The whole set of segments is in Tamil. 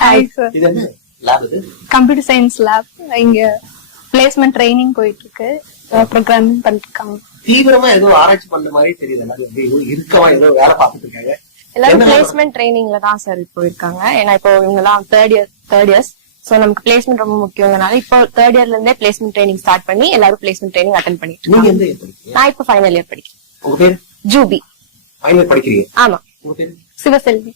Hi sir. இது என்ன லேப் இது? Computer science lab. இங்க பிளேஸ்மெண்ட் ட்ரைனிங் போயிட்டு இருக்கு. ப்ரோக்ராமிங் பண்ணிருக்காங்க. தீவிரமா ஏதோ ஆராய்ச்சி பண்ற மாதிரி தெரியுது. இருக்கவா ஏதோ வேலை பார்த்துட்டு இருக்காங்க. எல்லாரும் பிளேஸ்மெண்ட் ட்ரைனிங்ல தான் சார் இப்போ இருக்காங்க. ஏன்னா இப்போ இவங்க எல்லாம் தேர்ட் இயர்ஸ். சோ நமக்கு பிளேஸ்மெண்ட் ரொம்ப முக்கியம்னால இப்போ தேர்ட் இயர்ல இருந்தே பிளேஸ்மெண்ட் ட்ரைனிங் ஸ்டார்ட் பண்ணி எல்லாரும் பிளேஸ்மெண்ட் ட்ரைனிங் அட்டெண்ட் பண்ணிட்டு நீங்க இருக்காங்க. எந்த இயர் படிக்கிறீங்க? நான் இப்போ ஃபைனல் இயர் படிக்கிறேன். உங்க பேரு? ஜூபி. ஃபைனல் இயர் படிக்கிறீங்க? ஆமா. உங்க பேரு? சிவசெல்வி.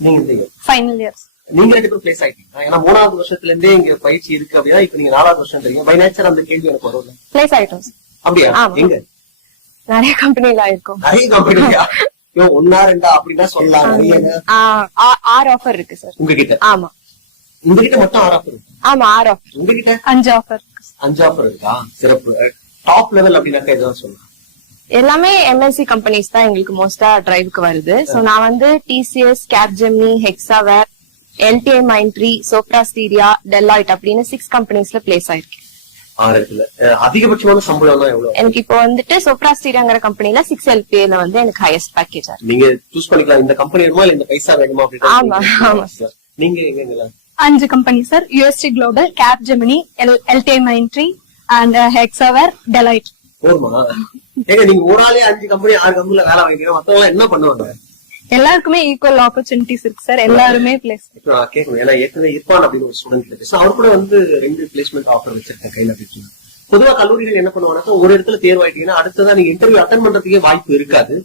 நீங்க எந்த இயர்? Final years. நீங்க 2 பேரும் பிளேஸ் ஆயிட்டீங்க. ஏன்னா 3வது வருஷத்துல இருந்தே இங்க பயிற்சி இருக்கு அப்படின்னா இப்ப நீங்க 4வது வருஷம் தெரியும். பை நேச்சர் அந்த கேள்வி எனக்கு வரும்ல. பிளேஸ் ஆயிட்டோம் சார். அப்படியா? ஆமா. எங்க? நிறைய கம்பெனில ஆயிருக்கும். நிறைய கம்பெனியா? ஒன்னா ரெண்டா அப்படின்னா சொல்லலாம். நிறைய 6 ஆஃபர் இருக்கு சார் உங்ககிட்ட. ஆமா. உங்ககிட்ட மொத்தம் 6 ஆஃபர் இருக்கு. ஆமா 6 ஆஃபர். உங்ககிட்ட 5 ஆஃபர் இருக்கு. 5 ஆஃபர் இருக்கா? சிறப்பு. டாப் லெவல் அப்படின்னாக்கா எதாவது சொல்லலாம். எல்லாமே எம்என்சி கம்பெனிஸ் தான் எங்களுக்கு மோஸ்டா டிரைவுக்கு வருது. சோ நான் வந்து TCS, Capgemini, Hexaware, LTI Mindtree, Sopra Steria, Deloitte அப்படின்னு 6 கம்பெனிஸ்ல பிளேஸ் ஆயிருக்கு. 6 இருக்குல்ல. அதிகபட்சமான சம்பளம் தான் எவ்வளவு? எனக்கு இப்போ வந்துட்டு சோப்ரா ஸ்டீரியாங்கிற கம்பெனில 6 LPAல வந்து எனக்கு ஹையஸ்ட் பேக்கேஜ் ஆயிருக்கு. நீங்க சூஸ் பண்ணிக்கலாம். இந்த கம்பெனி வேணுமா இல்ல இந்த பைசா வேணுமா அப்படின்னு. ஆமா ஆமா சார். நீங்க எங்க? 5 company sir. USD global, Capgemini, LTI Mindtree and Hexaware, Deloitte. போதுமா? ஏங்க நீங்க ஒரு ஆளே 5 கம்பெனி 6 கம்பெனில வேலை வாங்கிக்கிறோம். மத்தவங்க என்ன பண்ணுவாங்க? எல்லாருக்குமே ஈக்குவல் ஆப்பர்ச்சுனிட்டிஸ் இருக்கு சார். எல்லாருமே பிளேஸ். நான் கேட்கணும். ஏன்னா ஏற்கனவே இருப்பான் அப்படின்னு ஒரு ஸ்டூடெண்ட் பேச அவர் கூட வந்து 2 பிளேஸ்மெண்ட் ஆஃபர் வச்சிருக்கேன் கையில அப்படின்னு. பொதுவா கல்லூரிகள் என்ன பண்ணுவாங்கன்னா ஒரு இடத்துல தேர்வாயிட்டீங்கன்னா அடுத்ததான் நீங்க இன்டர்வியூ அட்டன் பண்றதுக்கே வாய்ப்பு இருக்காது.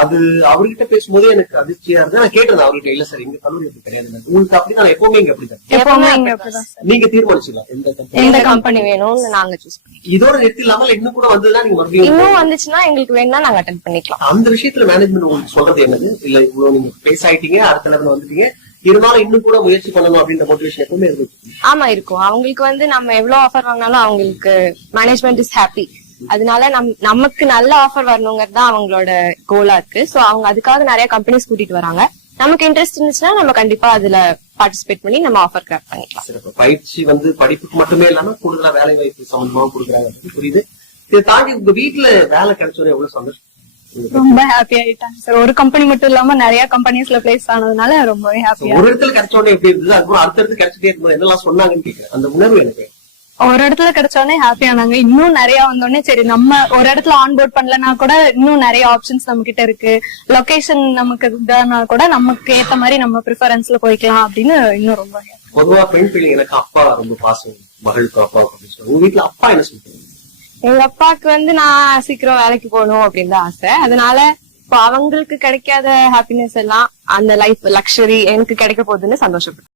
அது அவர்கிட்ட பேசும்போதே எனக்கு அதிர்ச்சியா இருந்து நான் கேட்டேன் அவர்கிட்ட. இல்ல சார் எங்க கல்லூரி அப்படி கிடையாது. உங்களுக்கு அப்படிதான் எப்பவுமே இங்க அப்படிதான். எப்பவுமே இங்க அப்படிதான் சார். நீங்க தீர்மானிச்சுக்கலாம் எந்த கம்பெனி வேணும்னு நாங்க சூஸ் பண்ணிக்கலாம். இதோட நிறுத்தி இல்லாம இன்னும் கூட வந்ததுதான் நீங்க மறுபடியும் இன்னும் வந்துச்சுன்னா எங்களுக்கு வேணா நாங்க அட்டெண்ட் பண்ணிக்கலாம். அந்த விஷயத்துல மேனேஜ்மெண்ட் உங்களுக்கு சொல்றது என்னது? இல்ல இவ்வளவு நீங்க பேஸ் ஆயிட்டீங்க, அடுத்த லெவல் வந்துட்டீங்க, இருந்தாலும் இன்னும் கூட முயற்சி பண்ணணும் அப்படின்ற மோட்டிவேஷன் எப்பவுமே இருக்கு. ஆமா இருக்கும். அவங்களுக்கு வந்து நம்ம எவ்வளவு ஆஃபர் வாங்கினாலும் அவங்களுக்கு மேனேஜ்மெண்ட் இஸ் ஹாப்பி. அதனால நமக்கு நல்ல ஆஃபர் வரணுங்கிறது தான் அவங்களோட கோலா இருக்கு. சோ அவங்க அதுக்காக நிறைய கம்பெனிஸ் கூட்டிட்டு வராங்க. நமக்கு இன்ட்ரெஸ்ட் இருந்துச்சுன்னா நம்ம கண்டிப்பா அதுல பார்ட்டிசிபேட் பண்ணி நம்ம ஆஃபர் கிராக் பண்ணிக்கலாம். சிறப்பு. பயிற்சி வந்து படிப்புக்கு மட்டுமே இல்லாம கூடுதலா வேலை வாய்ப்பு சம்பந்தமாவும் கொடுக்குறாங்க. புரியுது. இதை தாண்டி உங்க வீட்டுல வேலை கிடைச்சோட எவ்வளவு சந்தோஷம்? ரொம்ப ஹாப்பி ஆயிட்டாங்க சார். ஒரு கம்பெனி மட்டும் இல்லாம நிறைய கம்பெனிஸ்ல பிளேஸ் ஆனதுனால ரொம்பவே ஹாப்பியா. ஒரு இடத்துல கிடைச்சோடனே எப்படி இருந்தது? அதுக்கப்புறம் அடுத்தடுத்து கிடைச்சிட்டே இருக்கும்போது என்னெல்லாம் சொன்னாங்கன்னு கேட்கிறேன். அந்த உணர்வு எனக்கு. ஒரு இடத்துல கிடைச்சோடனே ஹாப்பி ஆனாங்க. இன்னும் நிறைய வந்தோடனே சரி நம்ம ஒரு இடத்துல ஆன்போர்ட் பண்ணலன்னா கூட இன்னும் நிறைய ஆப்ஷன்ஸ் நம்ம கிட்ட இருக்கு. லொகேஷன் நமக்கு இதானா கூட நமக்கு ஏத்த மாதிரி நம்ம ப்ரிஃபரன்ஸ்ல போய்க்கலாம் அப்படின்னு இன்னும் ரொம்ப. பொதுவா பெண் பிள்ளை எனக்கு அப்பா ரொம்ப பாசம், மகளுக்கு அப்பா அப்படின்னு சொல்லுவாங்க. உங்க வீட்டுல அப்பா என்ன சொல்றாங்க? எங்க அப்பாவுக்கு வந்து நான் சீக்கிரம் வேலைக்கு போகணும் அப்படின்னு தான் ஆசை. அதனால இப்போ அவங்களுக்கு கிடைக்காத ஹாப்பினஸ் எல்லாம் அந்த லைஃப் லக்ஸரி எனக்கு கிடைக்க போகுதுன்னு சந்தோஷப்பட்டேன்.